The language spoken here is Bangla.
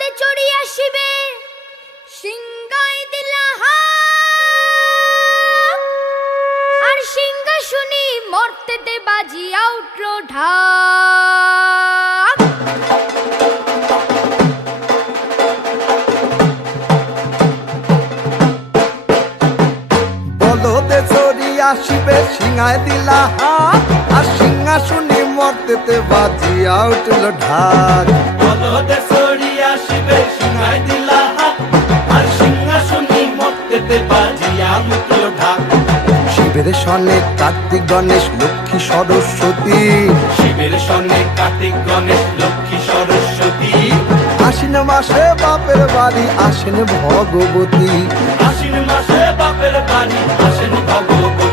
বলদে চড়ি আসিবে সিংহায় দিলা আর সিংহাসনী মর্তেতে বাজিয়া উঠল ঢাক। বলদে চড়ি আসিবে সিংহায় দিলা আর সিংহাসনী মর্তেতে বাজিয়া উঠল ঢাক। বলদে চড়ি আসিবে সিংহায় দিলা আর সিংহাসনী মর্তেতে বাজিয়া উঠল ঢাক। শিবের সনে কার্তিক গণেশ লক্ষ্মী সরস্বতী, শিবের সনে কার্তিক গণেশ লক্ষ্মী সরস্বতী। আশ্বিন মাসে বাপের বাড়ি আসেন ভগবতী, আশ্বিন মাসে বাপের বাড়ি আসেন ভগবতী।